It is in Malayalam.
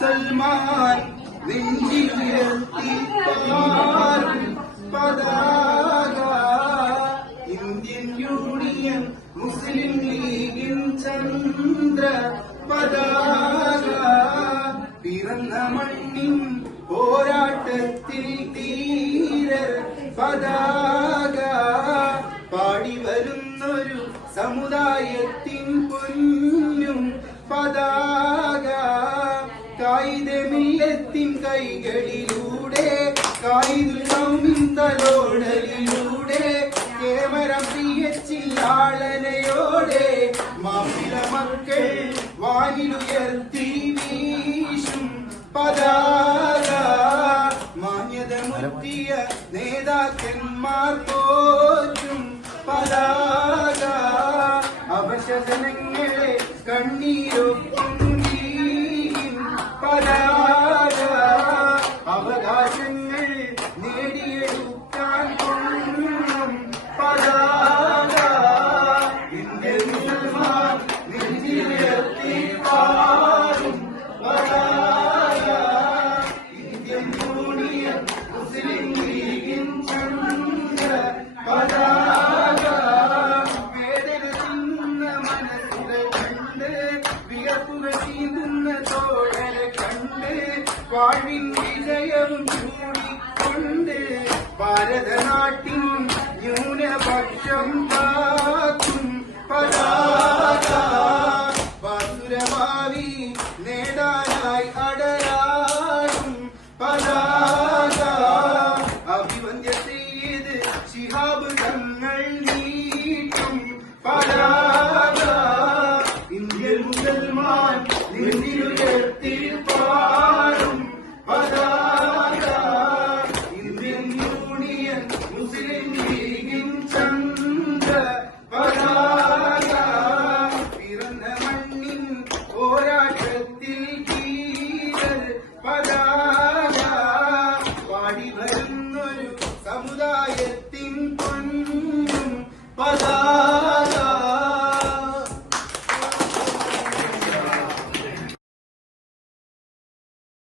മുസൽമാൻ നെഞ്ചിലുയർത്തി പാറും പതാക ഇന്ത്യൻ യൂണിയൻ മുസ്ലിം ലീഗിൻ ചന്ദ്ര പതാക പിറന്ന മണ്ണിൻ പോരാട്ടത്തിൽ ധീരർ പതാക പാടി വരുന്നൊരു സമുദായത്തിൻ പൊന്നും പതാക കായികമില്ലത്തിൻ കൈകളിലൂടെ കായിക തലോടലിലൂടെ കേമരം പിയച്ചിലാളനയോടെ മാപ്പിള മക്കൾ വാനിലുയർത്തി വീശും പതാക മാന്യത മുറ്റിയ നേതാക്കന്മാർ തോറ്റും പതാക അവശജനങ്ങളെ കണ്ണീരൊപ്പം പതാക അവകാശങ്ങൾ നേടിയെടുക്കാൻ കൊള്ളും പതാക ഇന്ത്യൻ മുസൽമാൻ നെഞ്ചിലുയർത്തി പാടും പതാക ഇന്ത്യൻ യൂണിയൻ മുസ്ലിം ലീഗിൻ ചന്ദ്ര പതാക വേദന തിന്ന മനസ്സുകൾ കണ്ട് വിയർപ്പുകൾ ചീന്തുന്ന തോഴരെ കണ്ട് വാഴ്വിൻ വിജയവും ചൂടിക്കൊണ്ട് ഭാരതനാട്ടിൻ ന്യൂനപക്ഷം കാക്കും പതാക ബാസുരഭാവി നേടാനായി അടരാടും പതാക അഭിവന്ദ്യ ചെയ്ത് ശിഹാബ് തങ്ങൾ നീട്ടും പതാക ഇന്ത്യൻ മുസൽമാൻ നെഞ്ചിലുയർത്തി പാടും പതാക ഇന്ത്യൻ യൂണിയൻ മുസ്ലിം ലീഗിൻ ചന്ദ്ര പതാക പിറന്ന മണ്ണിൻ പോരാട്ടത്തിൽ ധീരർ പതാക പാടി വരുന്നൊരു സമുദായത്തിൻ പൊന്നും പതാക